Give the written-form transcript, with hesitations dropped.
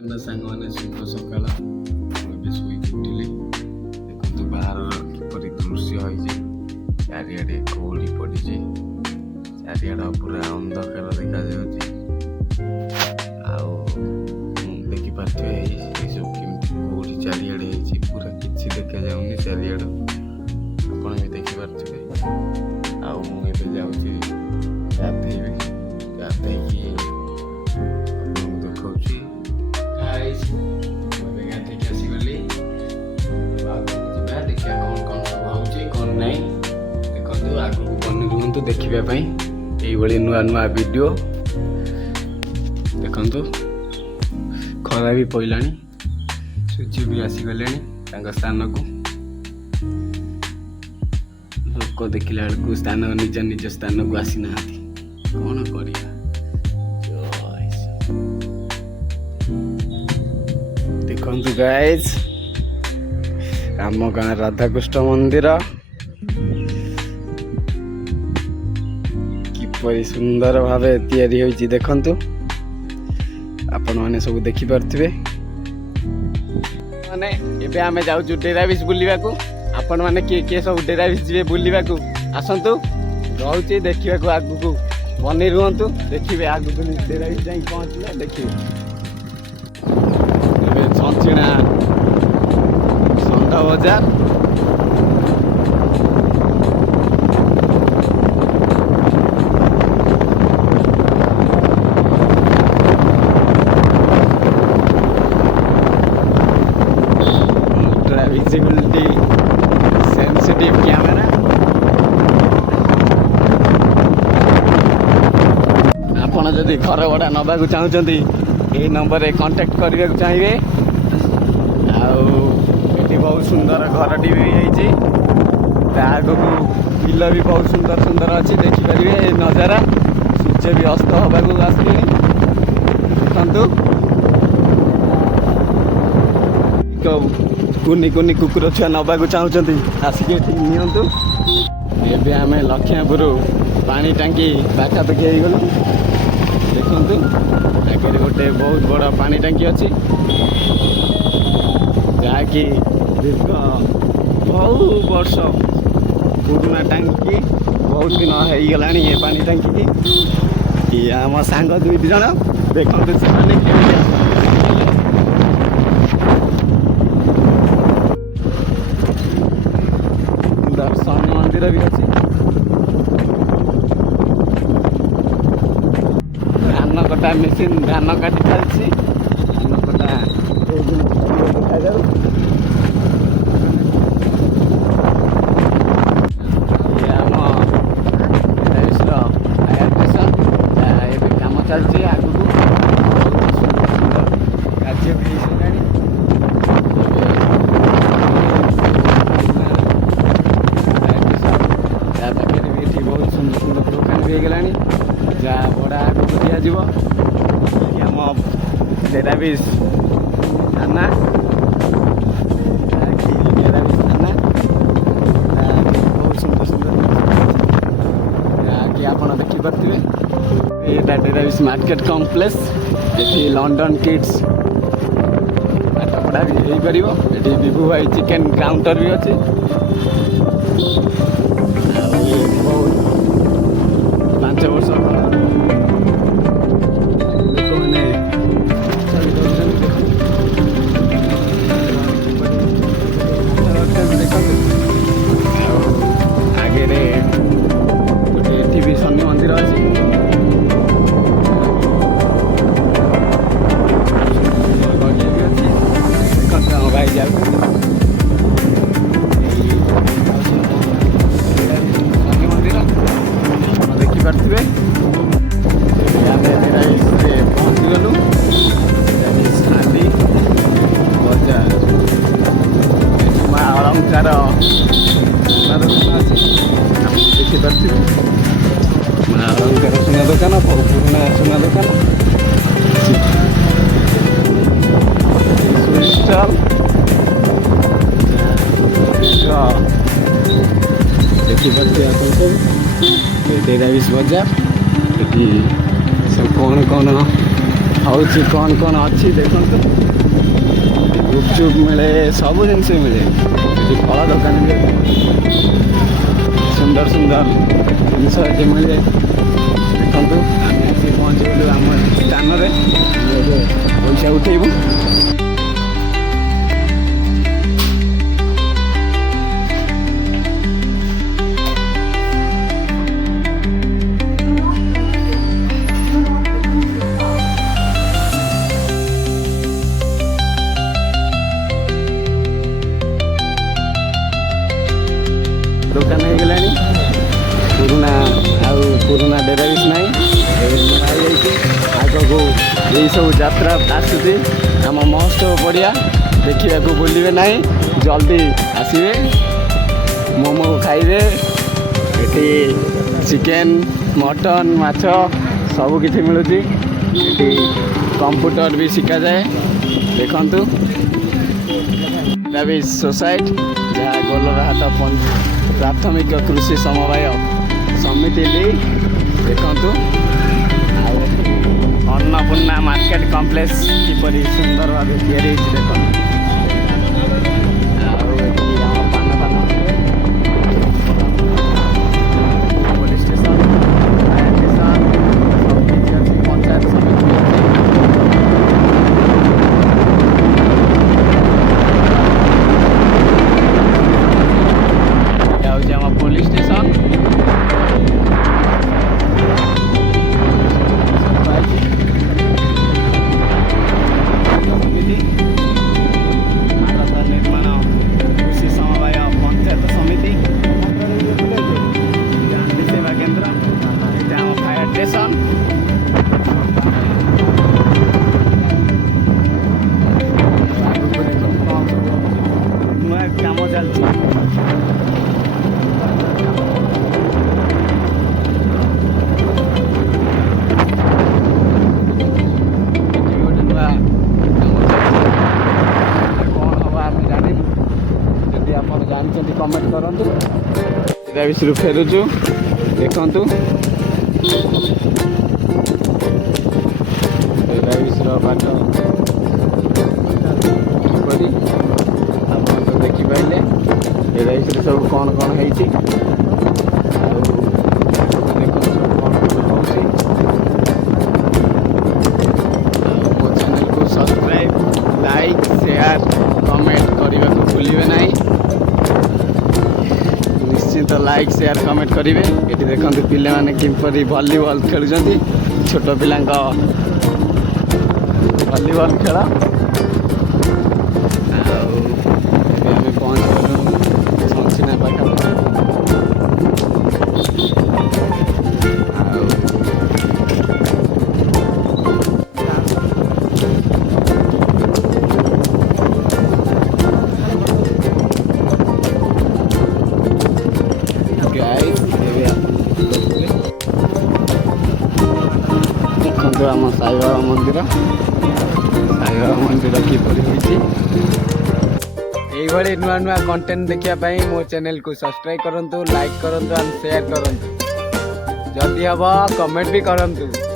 ନା ସାଙ୍ଗମାନେ ଶୁଭ ସକାଳ। ମୁଁ ଏବେ ଶୋଇକି ଉଠିଲି। ଦେଖନ୍ତୁ ବାହାରର କିପରି ଦୃଶ୍ୟ ହେଇଛି। ଚାରିଆଡ଼େ କୋହଳି ପଡ଼ିଛି। ଚାରିଆଡ଼ ପୁରା ଅନ୍ଧକାର ଦେଖାଯାଉଛି। ଆଉ ଦେଖିପାରୁଥିବେ ଏଇସବୁ କେମିତି କୋହଳି ଚାରିଆଡ଼େ ହେଇଛି। ପୁରା କିଛି ଦେଖାଯାଉନି ଚାରିଆଡ଼। ଆପଣ ବି ଦେଖିପାରୁଥିବେ। ଆଉ ମୁଁ ଏବେ ଯାଉଛି ଗାଧେଇବି। ଗାଧେଇକି ଦେଖାଉଛି। ଏବେ ଗାଧେଇକି ଆସିଗଲି। ଯିବା ଦେଖିବା କ'ଣ ସବୁ ହଉଛି କ'ଣ ନାହିଁ। ଦେଖନ୍ତୁ ଆଗକୁ ବନି ରୁହନ୍ତୁ ଦେଖିବା ପାଇଁ ଏଇଭଳି ନୂଆ ନୂଆ ଭିଡ଼ିଓ। ଦେଖନ୍ତୁ ଖରା ବି ପଇଲାଣି। ସୂର୍ଯ୍ୟ ବି ଆସିଗଲେଣି ତାଙ୍କ ସ୍ଥାନକୁ। ଲୋକ ଦେଖିଲା ବେଳକୁ ନିଜ ନିଜ ସ୍ଥାନକୁ ଆସିନାହାନ୍ତି। କ'ଣ କରିବା? ଦେଖନ୍ତୁ ଗାଇଜ, ଆମ ଗାଁ ରାଧାକୃଷ୍ଣ ମନ୍ଦିର କିପରି ସୁନ୍ଦର ଭାବେ ତିଆରି ହୋଇଛି ଦେଖନ୍ତୁ। ଆପଣମାନେ ସବୁ ଦେଖିପାରୁଥିବେ। ମାନେ ଏବେ ଆମେ ଯାଉଛୁ ଡେରାବିଶ ବୁଲିବାକୁ। ଆପଣମାନେ କିଏ କିଏ ସବୁ ଡେରାବିଶ ଯିବେ ବୁଲିବାକୁ ଆସନ୍ତୁ। ରହୁଛି ଦେଖିବାକୁ ଆଗକୁ ବନେଇ ରୁହନ୍ତୁ। ଦେଖିବେ ଆଗକୁ ଡେରାବିଶ ଯାଇକି ପହଞ୍ଚିଲେ ଦେଖିବେ। ଏବେ ଛଞ୍ଚିଣା ଷଣ୍ଢ ବଜାର। ultra visibility sensitive camera। ଆପଣ ଯଦି ଘର ଭଡ଼ା ନେବାକୁ ଚାହୁଁଛନ୍ତି ଏହି ନମ୍ବରରେ କଣ୍ଟାକ୍ଟ କରିବାକୁ ଚାହିଁବେ। ଆଉ ଏଠି ବହୁତ ସୁନ୍ଦର ଘରଟି ବି ହେଇଛି। ତା ଆଗକୁ ବିଲ ବି ବହୁତ ସୁନ୍ଦର ସୁନ୍ଦର ଅଛି। ଦେଖିପାରିବେ ଏ ନଜାରା। ସୂର୍ଯ୍ୟ ବି ଅସ୍ତ ହେବାକୁ ଆସିଲେଣି ଦେଖନ୍ତୁ। କୁନି କୁନି କୁକୁର ଛୁଆ ନେବାକୁ ଚାହୁଁଛନ୍ତି ଆସିକି ଏଠିକି ନିଅନ୍ତୁ। ଏବେ ଆମେ ଲକ୍ଷ୍ମୀପୁର ପାଣି ଟାଙ୍କି ପାଖାପାଖି ହେଇଗଲୁ। ଦେଖନ୍ତୁ ଆଗରେ ଗୋଟେ ବହୁତ ବଡ଼ ପାଣି ଟାଙ୍କି ଅଛି, ଯାହାକି ଦୀର୍ଘ ବହୁ ବର୍ଷ ପୁରୁଣା ଟାଙ୍କି। ବହୁତ ଦିନ ହେଇଗଲାଣି ଏ ପାଣି ଟାଙ୍କି। ଆମ ସାଙ୍ଗ ଦୁଇ ଜଣ ଦେଖନ୍ତୁ ସେମାନେ କେମିତି ଦର୍ଶନ ମନ୍ଦିର ବି ଅଛି। ଧାନ କଟା ମେସିନ୍ ଧାନ କାଟି ଚାଲିଛି। ଧାନ କଟା ଦେଖାଯାଉ। ଆମ ଫାୟାର ଷ୍ଟେସନ ଯାହା ଏବେ କାମ ଚାଲିଛି। ଆଗକୁ ସୁନ୍ଦର କାର୍ଯ୍ୟ ବି ହେଇସାରିଲାଣି। ତା ପାଖରେ ବି ଏଠି ବହୁତ ସୁନ୍ଦର ସୁନ୍ଦର ଦୋକାନ ବି ହେଇଗଲାଣି, ଯାହା ଭଡ଼ା ଆଗକୁ ଦିଆଯିବ। ଆମ ଡେରାବିଶ ଥାନା, ଡେରାବିଶ ଥାନା ବହୁତ ସୁନ୍ଦର ସୁନ୍ଦର ଯାହାକି ଆପଣ ଦେଖିପାରୁଥିବେ। ଏଇଟା ଡେରାବିଶ ମାର୍କେଟ କମ୍ପ୍ଲେକ୍ସ। ଏଠି ଲଣ୍ଡନ କିଡ୍ସ ପାଠପଢ଼ା ବି ହେଇପାରିବ। ଏଠି ବିଭୁ ଭାଇ ଚିକେନ କାଉଣ୍ଟର ବି ଅଛି। ଆଉ ବହୁତ 5 ବର୍ଷ ଲୋକମାନେ ଦେଖନ୍ତୁ। ଆଉ ଆଗରେ ଗୋଟେ ଏଠି ବି ଶନି ମନ୍ଦିର ଅଛି। ଦେଖନ୍ତୁ ଆମ ଭାଇ ଯାଉଛନ୍ତି। ଶନି ମନ୍ଦିର ଆପଣ ଦେଖିପାରୁଥିବେ। ଆମେ ଡେରାବିଶରେ ପହଞ୍ଚିଗଲୁ। ଡେରାବିଶ ବଜାର। ଏଠି ମା ଅଳଙ୍କାର ସୁନା ଦୋକାନ ଅଛି ଦେଖିପାରୁଥିବେ। ମା ଅଳଙ୍କାର ସୁନା ଦୋକାନ, ପୁରୁଣା ସୁନା ଦୋକାନ। ଦେଖିପାରୁଥିବେ ଆପଣ ସବୁ ଡେରାବିଶ ବଜାର। ଏଠି ସବୁ କ'ଣ हूँ कौन कौन अच्छी देखो गुपचुप मिले सब जिनस मिले फल दुकान भी सुंदर सुंदर जिनस मिले देखु आम पहुँचलु आम स्थान पैसा उठेबू दुकान हो गलानी पुराना पुराना डेराबेस नहीं आग को यही सब यात्रा आसुची आम महोत्सव पड़िया देखा बुलवे ना जल्दी आसवे मोमो खाइबे ये चिकेन मटन माछ सबकि मिलूँ ये कंप्यूटर भी शिखा जाए देखु डेराबेस सोसाइटी जहाँ गोलरहाट प्राथमिक कृषि समवाय समिति देखु अन्नपूर्णा मार्केट कम्प्लेक्स किपरि सुंदर भाव तैयारी देखो पुलिस स्टेशन फायर स्टेशन सबकि अच्छी पंचायत समिति पुलिस स्टेशन निर्माण कृषि समवाय पंचायत समिति गांधी सेवा केन्द्र फायर स्टेशन नुआ काम चलती जानते कमेंट करूँ विषय फेरुचु देखु बाट तो देखिपारे ये सब कौन कौन है देखो सब कौन कौन मो चैनल को सब्सक्राइब लाइक शेयर कमेंट करने को भूलिए ना निश्चित लाइक शेयर कमेंट करेंगे ये देखते पिले माने किपरि वॉलीबॉल खेलुं छोट पिला वॉलीबॉल खेल आम पहुँच संचिना पाखा देखो आम साई बाबा मंदिर किपरि होती नुआ नुआ कंटेंट देखापी मो चैनल को सब्सक्राइब करूँ लाइक करूँ एंड शेयर करूँ जदि हम कमेंट भी करूँ।